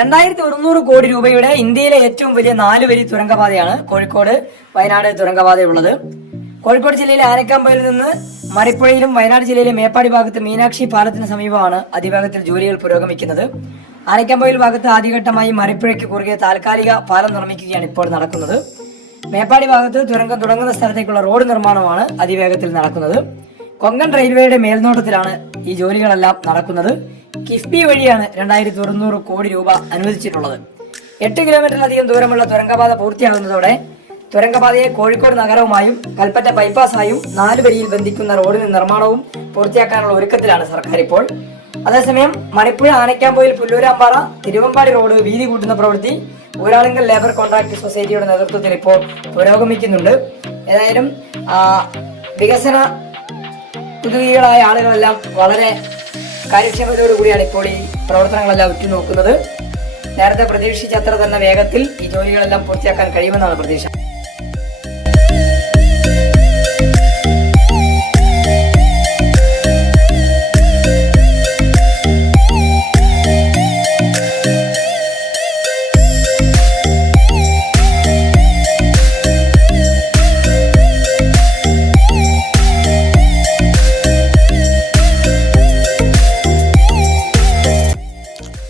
2100 കോടി രൂപയുടെ ഇന്ത്യയിലെ ഏറ്റവും വലിയ 4 വരി തുരങ്കപാതയാണ് കോഴിക്കോട് വയനാട് തുരങ്കപാതയുള്ളത്. കോഴിക്കോട് ജില്ലയിലെ ആനക്കാമ്പയിൽ നിന്ന് മറിപ്പുഴയിലും വയനാട് ജില്ലയിലെ മേപ്പാടി ഭാഗത്ത് മീനാക്ഷി പാലത്തിന് സമീപമാണ് അതിവേഗത്തിൽ ജോലികൾ പുരോഗമിക്കുന്നത്. ആനക്കാമ്പയിൽ ഭാഗത്ത് ആദ്യഘട്ടമായി മറിപ്പുഴയ്ക്ക് കുറുകെ താൽക്കാലിക പാലം നിർമ്മിക്കുകയാണ് ഇപ്പോൾ നടക്കുന്നത്. മേപ്പാടി ഭാഗത്ത് തുരങ്കം തുടങ്ങുന്ന സ്ഥലത്തേക്കുള്ള റോഡ് നിർമ്മാണമാണ് അതിവേഗത്തിൽ നടക്കുന്നത്. കൊങ്കൺ റെയിൽവേയുടെ മേൽനോട്ടത്തിലാണ് ഈ ജോലികളെല്ലാം നടക്കുന്നത്. കിഫ്ബി വഴിയാണ് 2100 കോടി രൂപ അനുവദിച്ചിട്ടുള്ളത്. 8 കിലോമീറ്ററിലധികം ദൂരമുള്ള തുരങ്കപാത പൂർത്തിയാകുന്നതോടെ തുരങ്കപാതയെ കോഴിക്കോട് നഗരവുമായും കൽപ്പറ്റ ബൈപ്പാസായും 4 വരിയിൽ ബന്ധിക്കുന്ന റോഡിന് നിർമ്മാണവും പൂർത്തിയാക്കാനുള്ള ഒരുക്കത്തിലാണ് സർക്കാർ ഇപ്പോൾ. അതേസമയം മണിപ്പുഴ ആനക്കാമ്പൊയിൽ പുല്ലൂരാമ്പാറ തിരുവമ്പാടി റോഡ് വീതി കൂട്ടുന്ന പ്രവൃത്തി ഊരാളുങ്കൽ ലേബർ കോൺട്രാക്ട് സൊസൈറ്റിയുടെ നേതൃത്വത്തിൽ ഇപ്പോൾ പുരോഗമിക്കുന്നുണ്ട്. ഏതായാലും വികസന ഉദ്യോഗികളായ ആളുകളെല്ലാം വളരെ കാര്യക്ഷമതയോടുകൂടിയാണ് ഇപ്പോൾ ഈ പ്രവർത്തനങ്ങളെല്ലാം ഉറ്റുനോക്കുന്നത്. നേരത്തെ പ്രതീക്ഷിച്ചത്ര തന്നെ വേഗത്തിൽ ഈ ജോലികളെല്ലാം പൂർത്തിയാക്കാൻ കഴിയുമെന്നാണ് പ്രതീക്ഷ.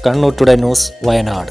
Kannur today news, Wayanad.